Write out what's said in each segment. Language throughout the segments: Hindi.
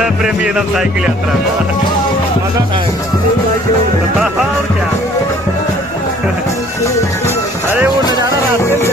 है प्रेमी एकदम साइकिल यात्रा और क्या। अरे वो नजारा रास्ते में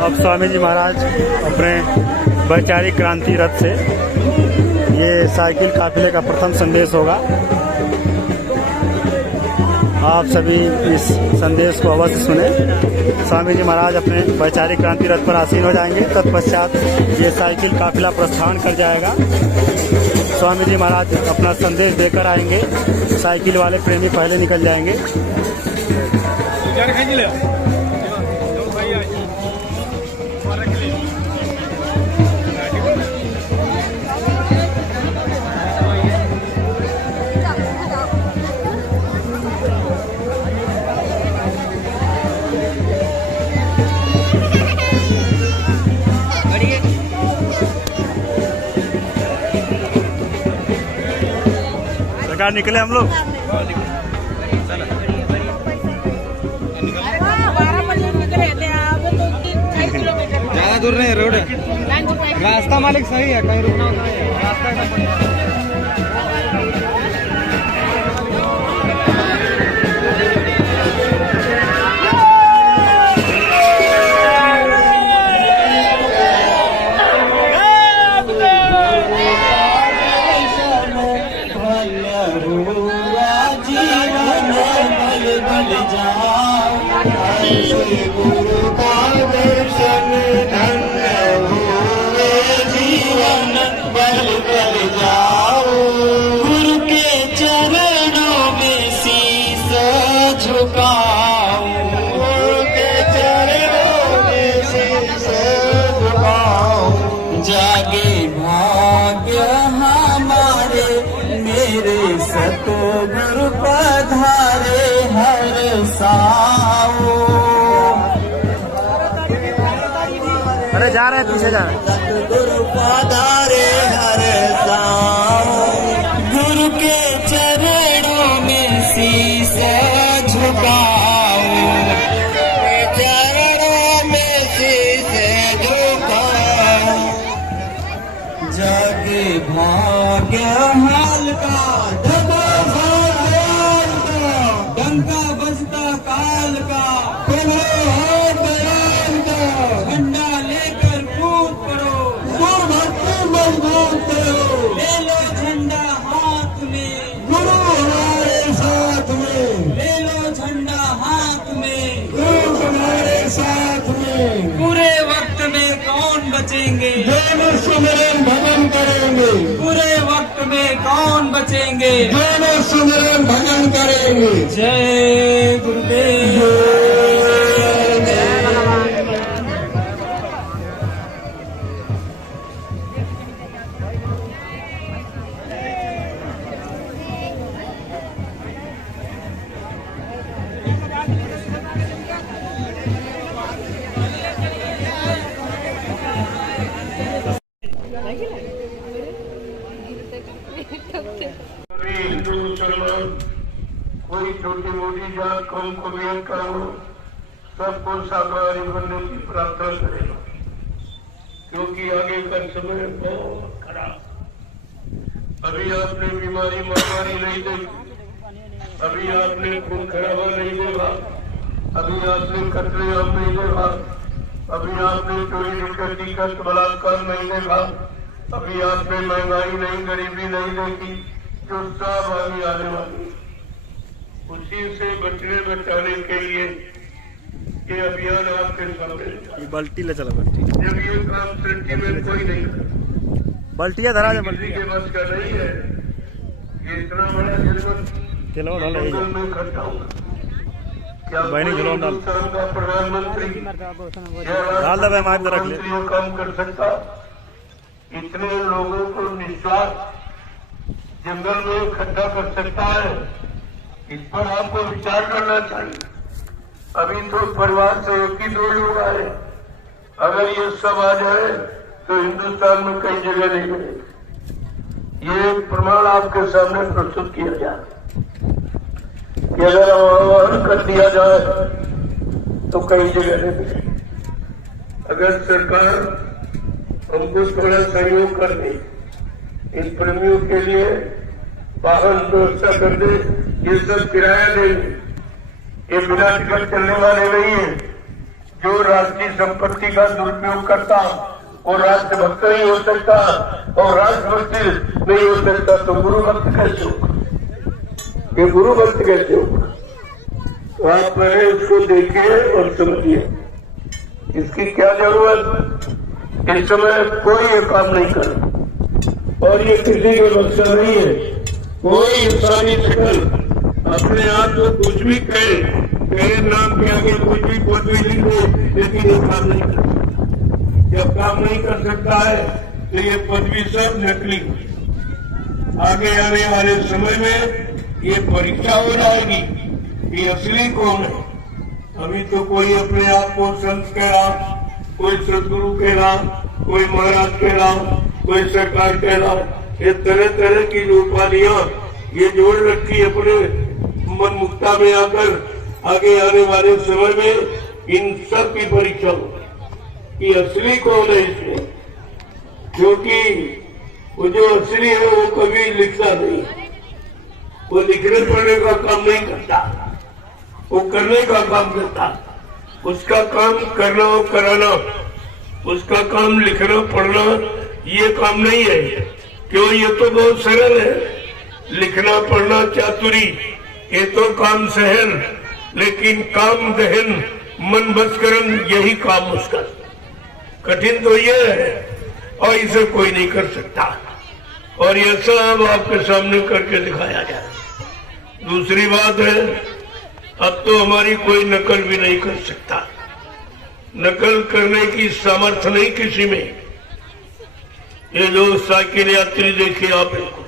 अब स्वामी जी महाराज अपने वैचारिक क्रांति रथ से ये साइकिल काफिले का प्रथम संदेश होगा। आप सभी इस संदेश को अवश्य सुने। स्वामी जी महाराज अपने वैचारिक क्रांति रथ पर आसीन हो जाएंगे। तत्पश्चात ये साइकिल काफिला प्रस्थान कर जाएगा। स्वामी जी महाराज अपना संदेश देकर आएंगे। साइकिल वाले प्रेमी पहले निकल जाएंगे। सरकार निकले हम लोग। ज्यादा दूर नहीं रोड है, रास्ता मालिक सही है, कहीं रुकना होता है रास्ता। जागे भाग्य हमारे मेरे सतगुरु पधारे हर साओ। अरे जा रहे हैं, पीछे जा रहे हैं। सतगुरु पधारे हर साओ, गुरु के चरणों में शीश झुकाओ, चरणों में शीश झुकाओ। जागे भाग्य हल्का दबा भाग्य का, डंका बजता काल का, बोलो हो बयान का, झंडा लेकर कूद पड़ो, भक्ति मजबूत करो, ले लो झंडा हाथ में, गुरु हमारे साथ में, ले लो झंडा हाथ में, गुरु हमारे साथ में। पूरे वक्त में कौन बचेंगे, दोनों सुमिरन भजन करेंगे, पूरे वक्त में कौन बचेंगे, दोनों सुमिरन भजन करेंगे। जय गुरुदेव। कोई छोटी मोटी जात कौम को बेहद का हो, सबको शाकाहारी बनने की प्रार्थना करेगा, क्योंकि आगे का समय बहुत खराब। अभी आपने बीमारी महामारी नहीं देखी, अभी आपने खून खराबा नहीं देखा, अभी आपने कतले आम नहीं देखा, अभी आपने चोरी डकैती कष्ट बलात्कार नहीं देखा, अभी आपने महंगाई नहीं, गरीबी नहीं देखी, जो सब आगे आने वाली। उसी से बचने बचाने के लिए ये अभियान आपके सामने। ये बाल्टी ले चला बाल्टी। जब ये काम सृष्टि में कोई नहीं कर, बल्टिया धरा जा किसी के बस का नहीं है कि इतना बड़ा जंगल किलो डाल रही जंगल में इकट्ठा होगा। क्या बहनी कोई जरूर डाल। हिंदुस्तान का प्रधानमंत्री डाल दे माइक में रख ले। ये काम कर सकता? इतने लोगों को निस्वार्थ जंगल में इकट्ठा कर सकता है? इस पर आपको विचार करना चाहिए। अभी तो परिवार से एक ही 2 लोग आए, अगर ये सब आ जाए तो हिंदुस्तान में कई जगह नहीं मिलेगी। ये प्रमाण आपके सामने प्रस्तुत किया जाए कि अगर आह्वान कर दिया जाए तो कई जगह नहीं मिलेगी। अगर सरकार हमको थोड़ा सहयोग कर दे, इन प्रेमियों के लिए वाहन व्यवस्था कर दे, ये सब किराया देंगे, ये बिना टिकट चलने वाले नहीं है। जो राष्ट्रीय संपत्ति का दुरुपयोग करता वो राष्ट्रभक्त नहीं हो सकता, और राष्ट्रभक्त नहीं हो सकता तो गुरु भक्त कैसे होगा? ये गुरु भक्त कैसे होगा? तो आप पहले इसको देखिए और समझिए इसकी क्या जरूरत। इस समय कोई ये काम नहीं कर, और ये किसी के मकसद नहीं है। कोई इंसानी शकल अपने आप को कुछ भी कहे, मेरे नाम के आगे कुछ भी पदवी लिखो, लेकिन ये काम नहीं कर सकता। जब काम नहीं कर सकता है तो ये पदवी सब नकली हुई। आगे आने वाले समय में ये परीक्षा हो जाएगी कि असली कौन है। अभी तो कोई अपने आप को संत कह रहा, कोई सदगुरु कह रहा, कोई महाराज कह रहा, कोई सरकार कह रहा। ये तरह तरह की जो उपाधियां ये जोड़ रखी अपने मन मुक्ता में आकर आगे आने वाले समय में इन सब की परीक्षा हो कि असली कौन है इसमें। क्योंकि वो जो असली है वो कभी लिखता नहीं, वो लिखने पढ़ने का काम नहीं करता, वो करने का काम करता। उसका काम करना और कराना, उसका काम लिखना पढ़ना ये काम नहीं है। क्यों? ये तो बहुत सरल है, लिखना पढ़ना चातुरी ये तो काम सहल, लेकिन काम दहन मन बसकरन यही काम उसका। कठिन तो ये है और इसे कोई नहीं कर सकता, और ये सब आपके सामने करके दिखाया जाए। दूसरी बात है, अब तो हमारी कोई नकल भी नहीं कर सकता। नकल करने की सामर्थ्य नहीं किसी में। ये जो साइकिल यात्री देखिए आप, इनको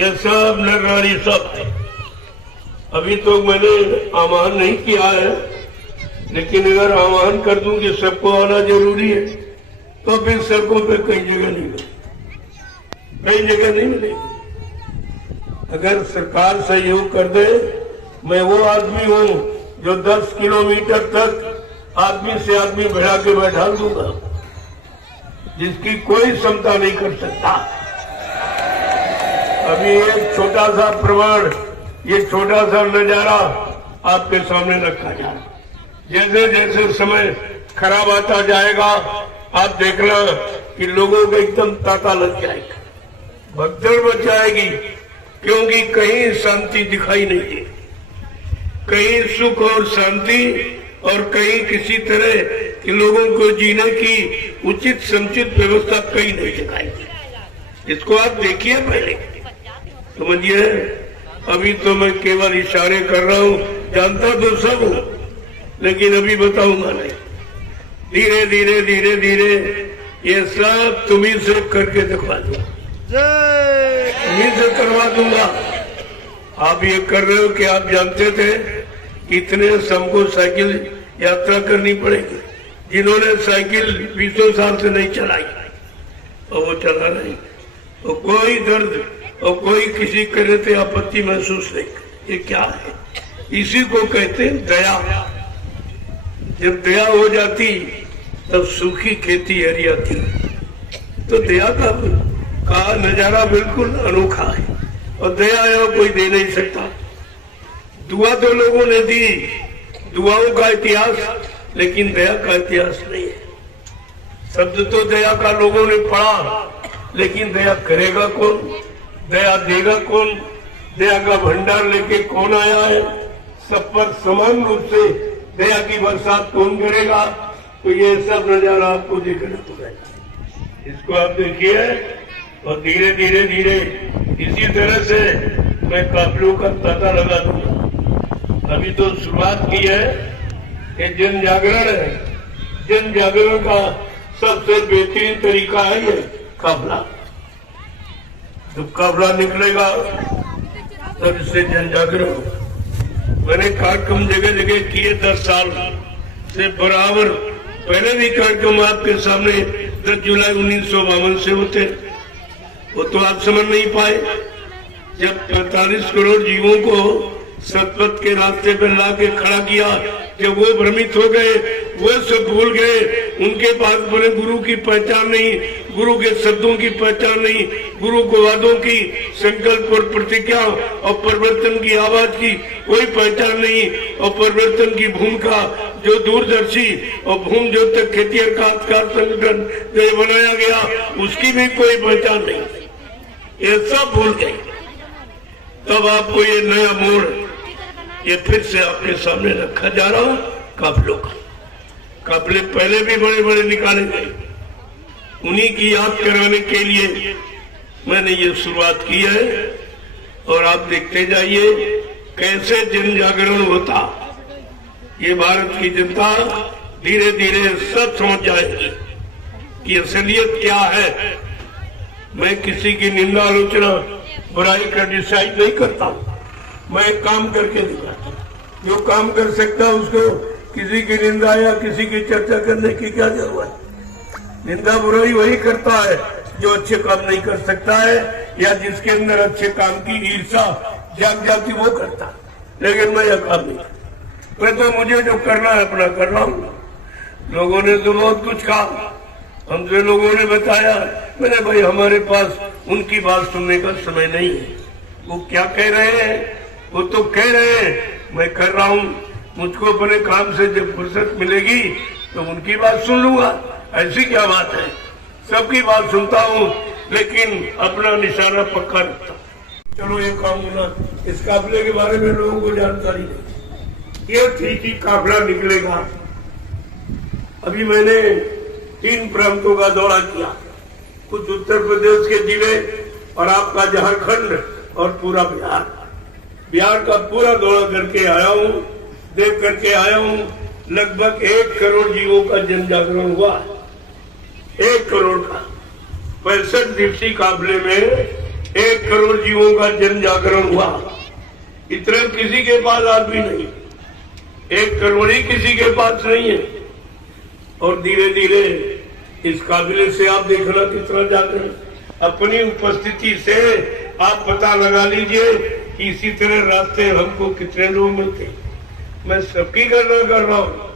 ये सब नर नारी सब है। अभी तो मैंने आह्वान नहीं किया है, लेकिन अगर आह्वान कर दूं कि सबको आना जरूरी है तो फिर सड़कों पे कई जगह नहीं मिलेगी, कई जगह नहीं मिलेगी। अगर सरकार सहयोग कर दे, मैं वो आदमी हूं जो 10 किलोमीटर तक आदमी से आदमी बढ़ा के बैठा दूंगा, जिसकी कोई क्षमता नहीं कर सकता। अभी एक छोटा सा प्रमाण, ये छोटा सा नजारा आपके सामने रखा जा रहा। जैसे जैसे समय खराब आता जाएगा आप देखना कि लोगों को एकदम ताका लग जाएगा, भगदड़ मच जाएगी, क्योंकि कहीं शांति दिखाई नहीं दे, कहीं सुख और शांति, और कहीं किसी तरह के लोगों को जीने की उचित समुचित व्यवस्था कहीं नहीं दिखाई। इसको आप देखिए, पहले समझिए। अभी तो मैं केवल इशारे कर रहा हूँ, जानता तो सब हूँ, लेकिन अभी बताऊंगा नहीं। धीरे धीरे धीरे धीरे ये सब तुम्ही से करके दिखवा दूंगा, तुम्ही से करवा दूंगा। आप ये कर रहे हो कि आप जानते थे कितने सबको साइकिल यात्रा करनी पड़ेगी। जिन्होंने साइकिल 20 साल से नहीं चलाई और वो चला रही, तो कोई दर्द और कोई किसी करे थे आपत्ति महसूस नहीं। ये क्या है? इसी को कहते हैं दया। जब दया हो जाती तब सूखी खेती हरियाती। तो दया का नजारा बिल्कुल अनोखा है, और दया यहाँ कोई दे नहीं सकता। दुआ तो लोगों ने दी, दुआओं का इतिहास, लेकिन दया का इतिहास नहीं है। शब्द तो दया का लोगों ने पढ़ा, लेकिन दया करेगा कौन, दया देगा कौन, दया का भंडार लेके कौन आया है, सब पर समान रूप से दया की बरसात कौन करेगा। तो ये सब नजारा आपको देखना पड़ेगा। इसको आप देखिए और धीरे धीरे धीरे इसी तरह से मैं काफिलों का पता लगा दूंगा। अभी तो शुरुआत की है, ये जन जागरण है। जन जागरण का सबसे बेहतरीन तरीका है ये काफिला। जब काफिला निकलेगा तब इससे जन जागरण हो। मैंने कार्यक्रम जगह जगह किए 10 साल से बराबर। पहले भी कार्यक्रम आपके सामने 10 जुलाई 1952 से होते, वो तो आप समझ नहीं पाए। जब 45 करोड़ जीवों को सतपथ के रास्ते पर ला के खड़ा किया, जब वो भ्रमित हो गए, वो सब भूल गए, उनके पास बोले गुरु की पहचान नहीं, गुरु के शब्दों की पहचान नहीं, गुरु को वादों की, संकल्प और प्रतिज्ञा और परिवर्तन की आवाज की कोई पहचान नहीं, और परिवर्तन की भूमिका जो दूरदर्शी और भूमि जो तक खेतिहर काश्तकार संगठन जो बनाया गया उसकी भी कोई पहचान नहीं, ये सब भूल गए। तब आपको ये नया मोड़ ये फिर से आपके सामने रखा जा रहा है काफिलों का। काफिले पहले भी बड़े बड़े निकाले गए, उन्हीं की याद कराने के लिए मैंने ये शुरुआत की है। और आप देखते जाइए कैसे जन जागरण होता, ये भारत की जनता धीरे धीरे सब समझ जाएगी कि असलियत क्या है। मैं किसी की निंदा आलोचना बुराई का डिसाइड नहीं करता, मैं काम करके दिखाता। जो काम कर सकता उसको किसी की निंदा या किसी की चर्चा करने की क्या जरूरत है। निंदा बुराई वही करता है जो अच्छे काम नहीं कर सकता है, या जिसके अंदर अच्छे काम की ईर्षा जाग जाती वो करता। लेकिन मैं यह काम नहीं, मैं तो मुझे जो करना है अपना कर रहा हूँ। लोगों ने तो बहुत कुछ कहा, हमसे लोगों ने बताया, मैंने भाई हमारे पास उनकी बात सुनने का समय नहीं है। वो क्या कह रहे हैं वो तो कह रहे हैं, मैं कर रहा हूँ। मुझको अपने काम से जब फुर्सत मिलेगी तो उनकी बात सुन लूंगा, ऐसी क्या बात है। सबकी बात सुनता हूँ लेकिन अपना निशाना पक्का रखता। चलो ये कहूँगा, इस काफिले के बारे में लोगों को जानकारी नहीं। ये ठीक ही काफिला निकलेगा। अभी मैंने 3 प्रांतों का दौरा किया, कुछ उत्तर प्रदेश के जिले और आपका झारखंड और पूरा बिहार। बिहार का पूरा दौरा करके आया हूँ, देख करके आया हूँ। लगभग 1 करोड़ जीवों का जन जागरण हुआ, 1 करोड़ का। 65 दिवसीय काफिले में 1 करोड़ जीवों का जन जागरण हुआ। इतना किसी के पास आदमी नहीं, 1 करोड़ ही किसी के पास नहीं है। और धीरे धीरे इस काफिले से आप देखना कितना जागरण। अपनी उपस्थिति से आप पता लगा लीजिए कि इसी तरह रास्ते हमको कितने लोग मिलते। मैं सबकी गणना कर रहा हूँ,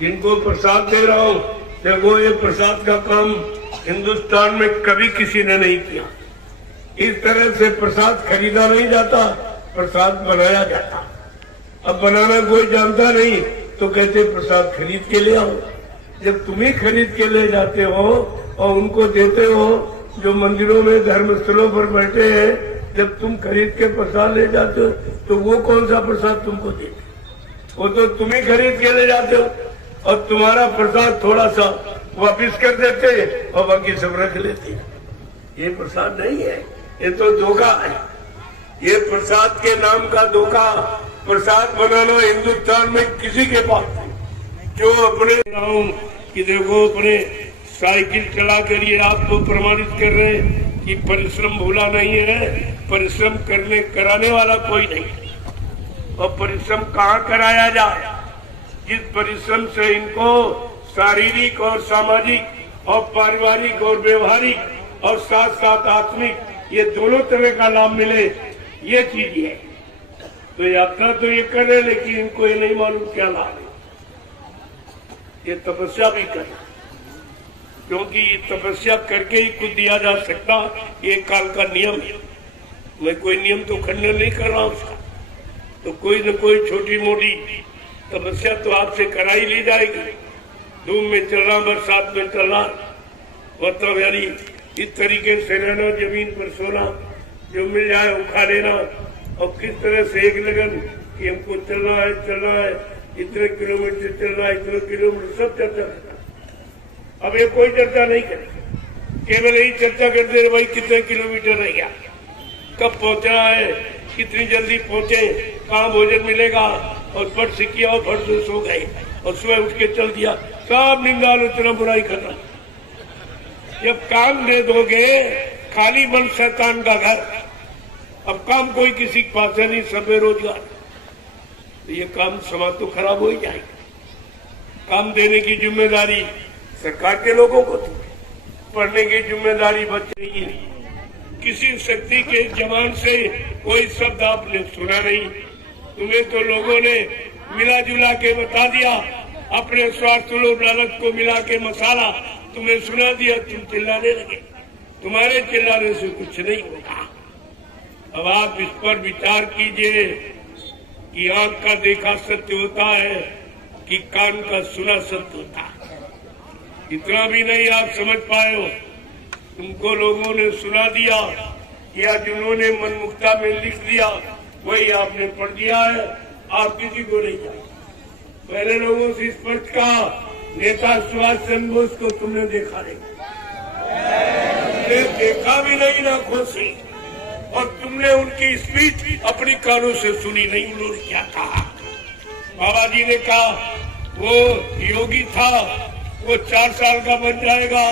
जिनको प्रसाद दे रहा हूँ। देखो ये प्रसाद का काम हिंदुस्तान में कभी किसी ने नहीं किया। इस तरह से प्रसाद खरीदा नहीं जाता, प्रसाद बनाया जाता। अब बनाना कोई जानता नहीं तो कहते प्रसाद खरीद के ले आओ। जब तुम ही खरीद के ले जाते हो और उनको देते हो, जो मंदिरों में धर्मस्थलों पर बैठे हैं, जब तुम खरीद के प्रसाद ले जाते हो तो वो कौन सा प्रसाद तुमको देते? वो तो तुम ही खरीद के ले जाते हो और तुम्हारा प्रसाद थोड़ा सा वापिस कर देते और बाकी सब रख लेते। ये प्रसाद नहीं है, ये तो धोखा है। ये प्रसाद के नाम का धोखा। प्रसाद बनाना हिंदुस्तान में किसी के पास नहीं। जो अपने कि देखो अपने साइकिल चला कर ये आपको प्रमाणित कर रहे हैं कि परिश्रम भूला नहीं है। परिश्रम कराने वाला कोई नहीं। और परिश्रम कहाँ कराया जाए? जिस परिश्रम से इनको शारीरिक और सामाजिक और पारिवारिक और व्यवहारिक और साथ साथ आत्मिक ये दोनों तरह का लाभ मिले, ये चीज है। तो यात्रा तो ये कर रहे, लेकिन इनको ये नहीं मालूम क्या लाभ है। ये तपस्या भी कर, क्योंकि ये तपस्या करके ही कुछ दिया जा सकता। एक काल का नियम है। मैं कोई नियम तो खंडन नहीं कर रहा उसका। तो कोई न कोई छोटी मोटी तपस्या तो आपसे कराई ली जाएगी। धूप में चलना, बरसात में चलना, मतलब यानी इस तरीके से रहना, जमीन पर सोना, जो मिल जाए वो खा लेना। और किस तरह से एक लगन कि हमको चलना है, इतने किलोमीटर चलना है, इतने किलोमीटर, सब चर्चा करना। अब ये कोई चर्चा नहीं करेगी। केवल यही चर्चा करते रहे भाई कितने किलोमीटर रह गया, कब पहुंचना है, कितनी जल्दी पहुंचे, कहाँ भोजन मिलेगा, और फट से किया और फट से सो गए और सुबह उठ के चल दिया, सब निंदा आलोचना बुराई करना। जब काम दे दोगे, खाली बन शैतान का घर, अब काम कोई किसी के पास है नहीं, सब बेरोजगार, तो ये काम समाज तो खराब हो ही जाएगा। काम देने की जिम्मेदारी सरकार के लोगों को थी, पढ़ने की जिम्मेदारी बच्चे की नहीं। किसी शक्ति के जवान से कोई शब्द आपने सुना नहीं, तुम्हें तो लोगों ने मिला जुला के बता दिया, अपने स्वार्थ लोभ लालच को मिला के मसाला तुम्हें सुना दिया, तुम चिल्लाने लगे। तुम्हारे चिल्लाने से कुछ नहीं होगा। अब आप इस पर विचार कीजिए कि आंख का देखा सत्य होता है कि कान का सुना सत्य होता है। इतना भी नहीं आप समझ पाए हो, तुमको लोगों ने सुना दिया या जिन्होंने मनमुक्ता में लिख दिया वही आपने पढ़ दिया है, आप किसी को नहीं जानते। पहले लोगों से स्पष्ट कहा, नेता सुभाष चंद्र बोस को तुमने देखा नहीं, तुमने देखा भी नहीं ना खुशी, और तुमने उनकी स्पीच अपनी कानों से सुनी नहीं। उन्होंने क्या कहा? बाबा जी ने कहा वो योगी था, वो 4 साल का बन जाएगा,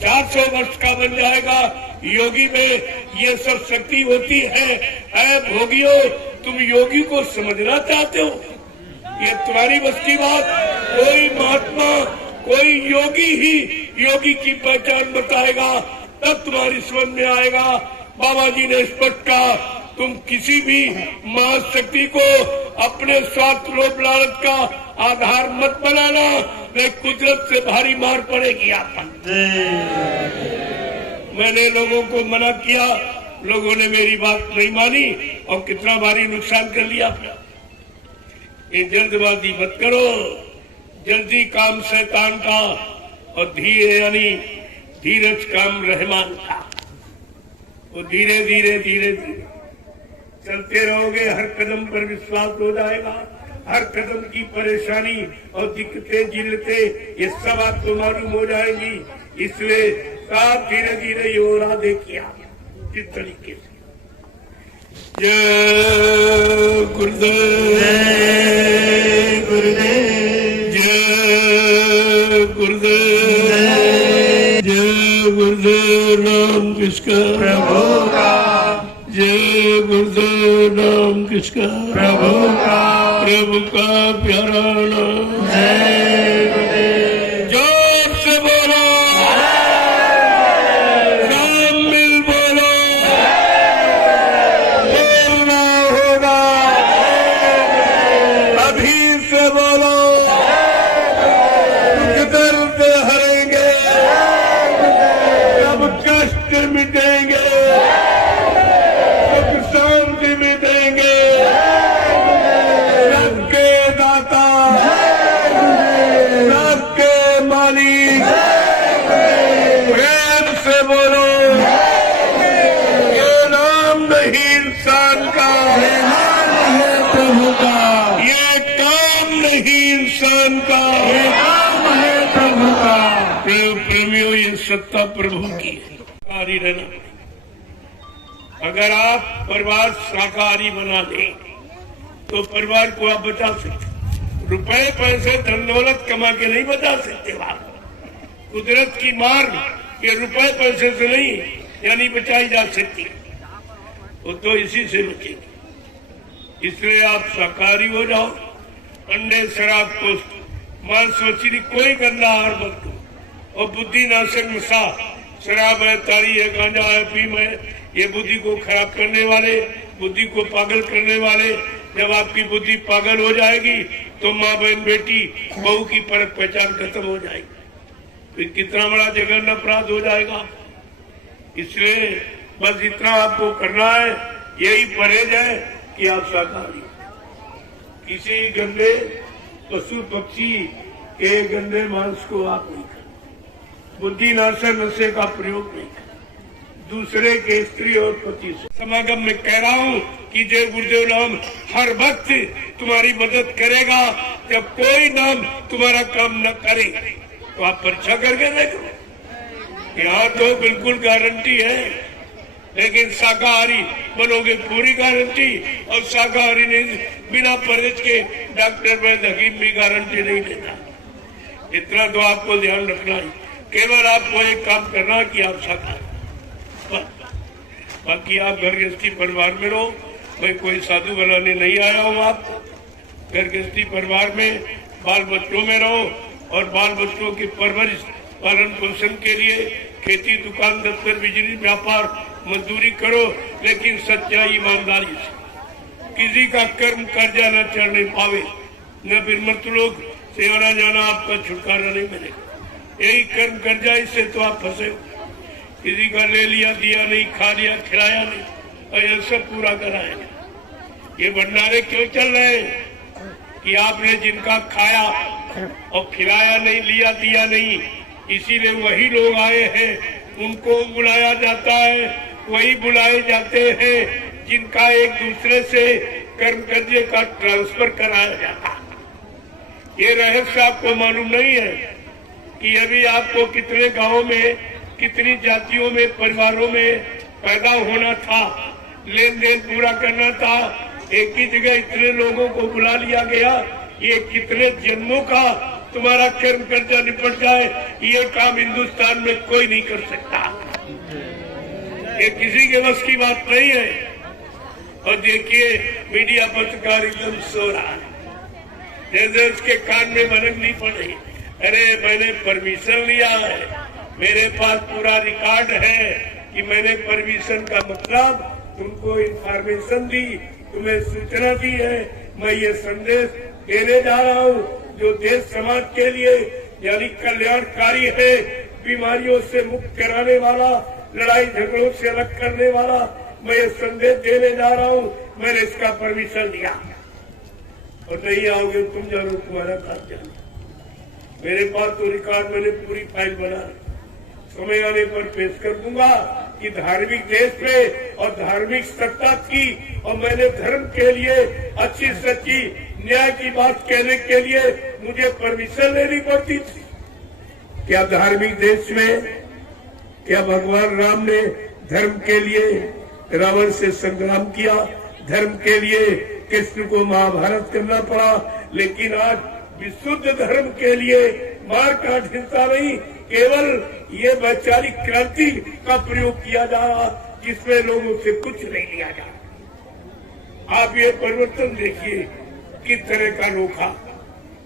400 वर्ष का बन जाएगा। योगी में ये सब शक्ति होती है। ऐ भोगियो, तुम योगी को समझना चाहते हो? ये तुम्हारी बस की बात। कोई महात्मा, कोई योगी ही योगी की पहचान बताएगा, तब तुम्हारी समझ में आएगा। बाबा जी ने स्पष्ट कहा, तुम किसी भी महाशक्ति को अपने स्वार्थ लोभ लालच का आधार मत बनाना, वे कुदरत से भारी मार पड़ेगी आप पर। मैंने लोगों को मना किया, लोगों ने मेरी बात नहीं मानी और कितना भारी नुकसान कर लिया आपने। ये जल्दबाजी मत करो, जल्दी काम शैतान का और धीरे यानी धीरज काम रहमान का। वो धीरे धीरे धीरे धीरे चलते रहोगे, हर कदम पर विश्वास हो जाएगा, हर कदम की परेशानी और दिक्कतें जिलते ये सब आपको मालूम हो जाएगी। इसलिए साथ धीरे धीरे ये हो रहा, देखिए किस तरीके से। जय गुरुदेव, जय गुरुदेव, जय गुरुदेव, जय गुरुदेव। नाम किसका? प्रभु का। जय गुरुदेव। नाम किसका? प्रभु का। प्रभु का प्यारा नाम। जय गुरुदेव। जोर से बोलो, नाम मिल बोलो, बोलना होगा, अभी से बोलो, दुख दर्द हरेंगे, सब कष्ट मिटेंगे, सुख शांति मिटेंगे। सबके दाता, सबके मालिक, प्रेम से बोलो, ये नाम नहीं इंसान का, ये नाम है प्रभु का। ये काम नहीं इंसान का, ये नाम है प्रभु का। प्रेमियों, ये सत्ता प्रभु की है। शाकाहारी रहना, अगर आप परिवार शाकाहारी बना लें तो परिवार को आप बचा सकते। रुपए पैसे धन दौलत कमा के नहीं बचा सकते आप। कुदरत की मार ये रुपए पैसे से नहीं यानी बचाई जा सकती, वो तो इसी से बचेगी। इसलिए आप शाकाहारी हो जाओ। अंडे, शराब, पोस्त, मांस, मछली, कोई गंदा आहार मत करो। और बुद्धि नाशक नशा, शराब है, ताड़ी है, गांजा है, अफीम है, ये बुद्धि को खराब करने वाले, बुद्धि को पागल करने वाले। जब आपकी बुद्धि पागल हो जाएगी तो माँ बहन बेटी बहू की परख पहचान खत्म हो जाएगी, फिर कितना बड़ा जघन्य अपराध हो जाएगा। इसलिए बस इतना आपको करना है, यही परहेज है कि आप शाकाहारी, किसी गंदे पशु पक्षी के गंदे मांस को आप नहीं खाते, बुद्धि नाशक नशे का प्रयोग नहीं करते, दूसरे के स्त्री और पति से। समागम में कह रहा हूँ कि जय गुरुदेव नाम हर वक्त तुम्हारी मदद करेगा। जब कोई नाम तुम्हारा काम न करे तो आप परीक्षा करके देखो, यहाँ तो बिल्कुल गारंटी है, लेकिन शाकाहारी बनोगे पूरी गारंटी, और शाकाहारी नहीं बिना परहेज के डॉक्टर वैद्य हकीम भी गारंटी नहीं देता। इतना तो आपको ध्यान रखना है। केवल आपको एक काम करना कि आप शाकाहारी, बाकी आप घर गृहस्थी परिवार में रहो। मैं कोई साधु बनाने नहीं आया हूँ आपको। घर गृहस्थी परिवार में बाल बच्चों में रहो और बाल बच्चों की परवरिश पालन पोषण के लिए खेती, दुकान, दफ्तर, बिजली, व्यापार, मजदूरी करो, लेकिन सच्चाई ईमानदारी से। किसी का कर्म कर्जा न चढ़ने पावे, न फिर मत लोग से आना जाना आपका छुटकारा नहीं मिलेगा। यही कर्म कर्जा, इससे तो आप फंसे हो। किसी का ले लिया, दिया नहीं, खा लिया, खिलाया नहीं, और यह सब पूरा कराएगा। ये भंडारे क्यों चल रहे हैं कि आपने जिनका खाया और खिलाया नहीं, लिया दिया नहीं, इसीलिए वही लोग आए हैं, उनको बुलाया जाता है, वही बुलाए जाते हैं जिनका एक दूसरे से कर्म कर्जे का ट्रांसफर कराया जाता है। ये रहस्य आपको मालूम नहीं है कि अभी आपको कितने गांवों में, कितनी जातियों में, परिवारों में पैदा होना था, लेन देन पूरा करना था, एक ही जगह इतने लोगों को बुला लिया गया। ये कितने जन्मों का तुम्हारा कर्म कर्जा निपट जाए, ये काम हिंदुस्तान में कोई नहीं कर सकता। ये किसी के बस की बात नहीं है। और देखिए मीडिया पत्रकार एकदम सो रहा है, जैसे उसके कान में भनक नहीं पड़ रही। अरे मैंने परमिशन लिया है, मेरे पास पूरा रिकॉर्ड है कि मैंने परमिशन का मतलब तुमको इंफॉर्मेशन दी, तुम्हें सूचना दी है। मैं ये संदेश देने जा रहा हूँ जो देश समाज के लिए यानी कल्याणकारी है, बीमारियों से मुक्त कराने वाला, लड़ाई झगड़ों से अलग करने वाला, मैं ये संदेश देने जा रहा हूँ। मैंने इसका परमिशन दिया और नहीं आओगे तुम जानो, तुम्हारा काम जानो। मेरे पास तो रिकॉर्ड, मैंने पूरी फाइल बना, समय आने पर पेश कर दूंगा कि धार्मिक देश में और धार्मिक सत्ता की, और मैंने धर्म के लिए अच्छी सच्ची न्याय की बात कहने के लिए मुझे परमिशन लेनी पड़ती थी। क्या धार्मिक देश में, क्या भगवान राम ने धर्म के लिए रावण से संग्राम किया, धर्म के लिए कृष्ण को महाभारत करना पड़ा, लेकिन आज विशुद्ध धर्म के लिए मार काट हिंसा नहीं, केवल ये वैचारिक क्रांति का प्रयोग किया जा रहा, जिसमें लोगों से कुछ नहीं लिया जा रहा। आप ये परिवर्तन देखिए किस तरह का नोखा,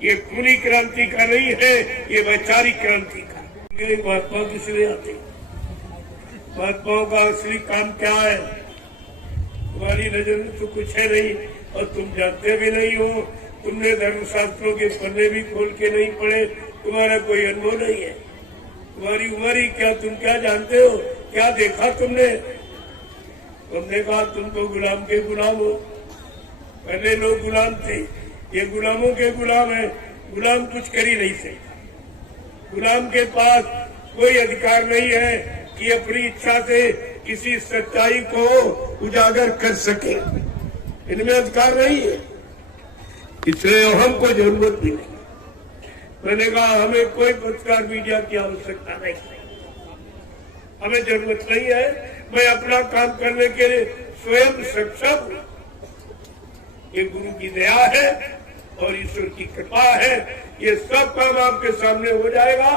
ये खूनी क्रांति का नहीं है, ये वैचारिक क्रांति का। महात्मा किसलिए आते, महात्माओं का असली काम क्या है? तुम्हारी नजर में तो कुछ है नहीं, और तुम जानते भी नहीं हो, तुमने धर्मशास्त्रों के पन्ने भी खोल के नहीं पढ़े, तुम्हारा कोई अनुभव नहीं है। तुम्हारी उम्र ही क्या, तुम क्या जानते हो, क्या देखा तुमने? तुमने कहा तुम तो गुलाम के गुलाम हो। पहले लोग गुलाम थे, ये गुलामों के गुलाम है। गुलाम कुछ कर ही नहीं सकते। गुलाम के पास कोई अधिकार नहीं है कि अपनी इच्छा से किसी सच्चाई को उजागर कर सके, इनमें अधिकार नहीं है, इसलिए हमको जरूरत भी नहीं। मैंने कहा हमें कोई पत्रकार मीडिया की आवश्यकता नहीं, हमें जरूरत नहीं है। मैं अपना काम करने के लिए स्वयं सक्षम हूं। ये गुरु की दया है और ईश्वर की कृपा है, ये सब काम आपके सामने हो जाएगा।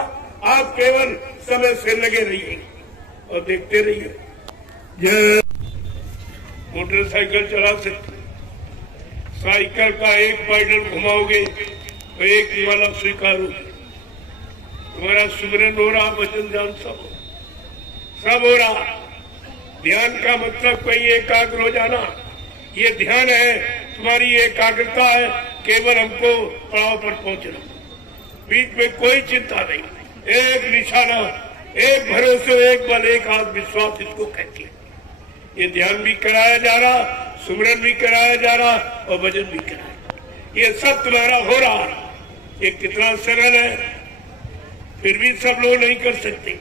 आप केवल समय से लगे रहिए और देखते रहिए। जय मोटरसाइकिल चला सकते, साइकिल का एक पैडल घुमाओगे तो एक वाला स्वीकार हो, तुम्हारा सुमरन हो रहा, वचन ध्यान सब हो रहा। ध्यान का मतलब कहीं एकाग्र हो जाना, ये ध्यान है, तुम्हारी एकाग्रता है, केवल हमको पड़ाव पर पहुंचना, बीच में कोई चिंता नहीं, एक निशाना, एक भरोसे, एक बल, एक हाथ विश्वास, इसको कहते हैं। ये ध्यान भी कराया जा रहा, सुमरन भी कराया जा रहा और भजन भी कराया, ये सब तुम्हारा हो रहा। ये कितना सरल है, फिर भी सब लोग नहीं कर सकते,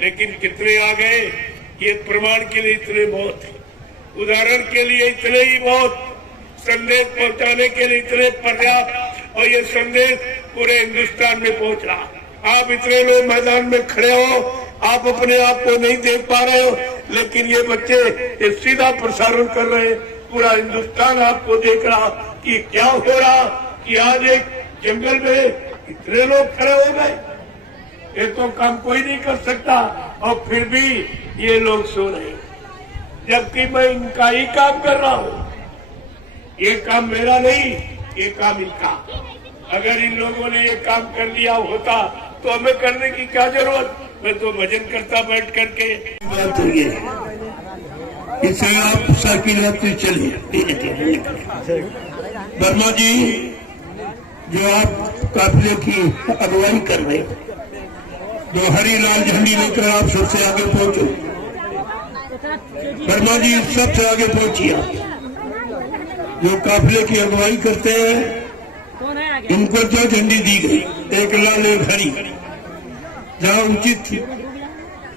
लेकिन कितने आ गए, ये प्रमाण के लिए इतने बहुत है, उदाहरण के लिए इतने ही बहुत, संदेश पहुंचाने के लिए इतने पर्याप्त, और ये संदेश पूरे हिंदुस्तान में पहुंच रहा। आप इतने लोग मैदान में खड़े हो, आप अपने आप को नहीं देख पा रहे हो, लेकिन ये बच्चे ये सीधा प्रसारण कर रहे हैं। पूरा हिंदुस्तान आपको देख रहा कि क्या हो रहा, कि आज एक जंगल में इतने लोग खड़े हो गए। ये तो काम कोई नहीं कर सकता, और फिर भी ये लोग सो रहे हैं, जबकि मैं इनका ही काम कर रहा हूँ। ये काम मेरा नहीं, ये काम इनका। अगर इन लोगों ने ये काम कर लिया होता तो हमें करने की क्या जरूरत। मैं तो भजन करता बैठ करके। बात हुई है, इसे आप साइकिल यात्री चलिए। वर्मा जी, जो आप काफिले की अगुवाई कर रहे, जो हरी लाल झंडी लेकर आप सबसे आगे पहुंचो। वर्मा जी सबसे आगे पहुंचिए। जो काफिले की अगुवाई करते हैं, इनको जो झंडी दी गई, एक लाल एक हरी, जहाँ उचित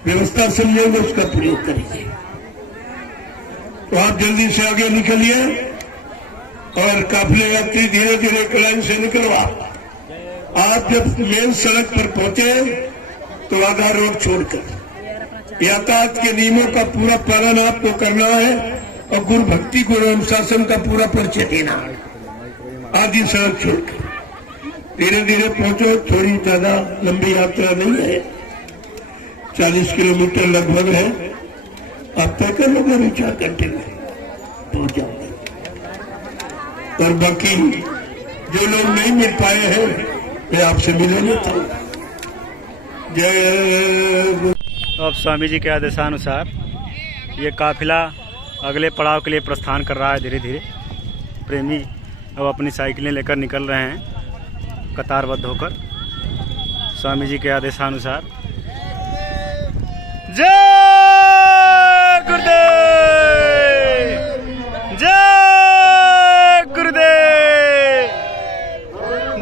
व्यवस्था समझेंगे उसका प्रयोग करिए। तो आप जल्दी से आगे निकलिए और काफिले यात्री धीरे धीरे लाइन से निकलवा। आप जब मेन सड़क पर पहुंचे तो आधा रोड छोड़कर यातायात के नियमों का पूरा पालन आपको करना है और गुरु भक्ति गुरु अनुशासन का पूरा परिचय देना है। आधी सड़क छोड़कर धीरे धीरे पहुंचो। थोड़ी ज्यादा लंबी यात्रा नहीं है, 40 किलोमीटर लगभग है। आप तय कर लोगे 4 घंटे में पहुंच जाओगे। और बाकी जो लोग नहीं मिल पाए हैं वे आपसे मिलेंगे। तो जय। अब स्वामी जी के आदेशानुसार ये काफिला अगले पड़ाव के लिए प्रस्थान कर रहा है। धीरे धीरे प्रेमी अब अपनी साइकिलें लेकर निकल रहे हैं कतारबद्ध होकर स्वामी जी के आदेशानुसार। जय गुरुदेव, जय गुरुदेव,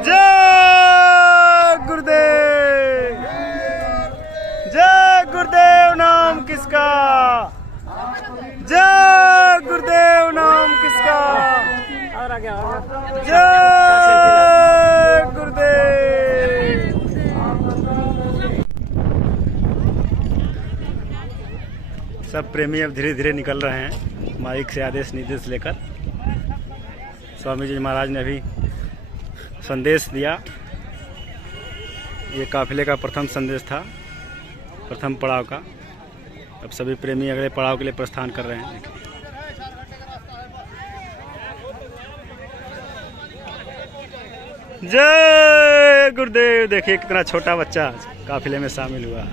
जय गुरुदेव, जय गुरुदेव नाम किसका, जय गुरुदेव नाम किसका, जय गुरुदेव। सब प्रेमी अब धीरे धीरे निकल रहे हैं माइक से आदेश निर्देश लेकर। स्वामी जी महाराज ने अभी संदेश दिया। ये काफिले का प्रथम संदेश था, प्रथम पड़ाव का। अब सभी प्रेमी अगले पड़ाव के लिए प्रस्थान कर रहे हैं। जय गुरुदेव। देखिए कितना छोटा बच्चा काफिले में शामिल हुआ।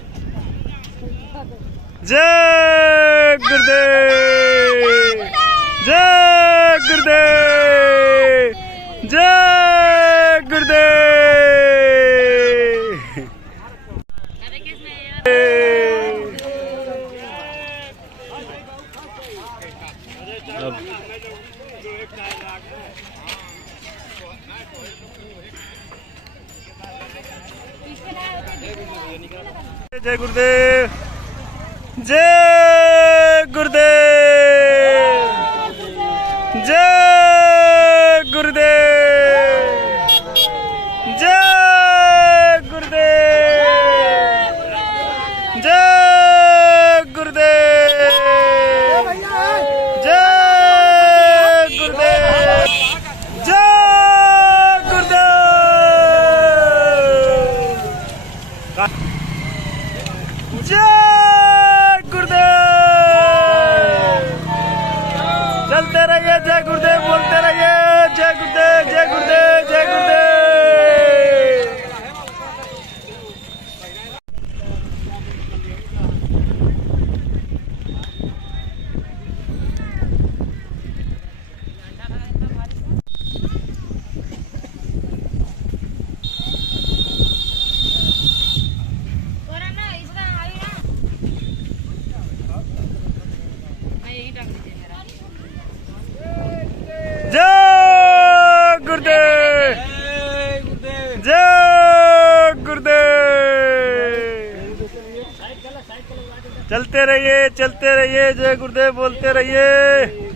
जय गुरुदेव, जय गुरुदेव, जय गुरुदेव। जय गुरुदेव, जय गुरुदेव, जय गुरुदेव, जय गुरुदेव, जय गुरुदेव, जय गुरुदेव, जय गुरुदेव। जय गुरुदेव। चलते रहिए, जय गुरुदेव बोलते रहिए। जय गुरुदेव, जय गुरुदेव, जय गुरुदेव। जय गुरुदेव, जय गुरुदेव। चलते रहिए, चलते रहिए, जय गुरुदेव बोलते रहिए।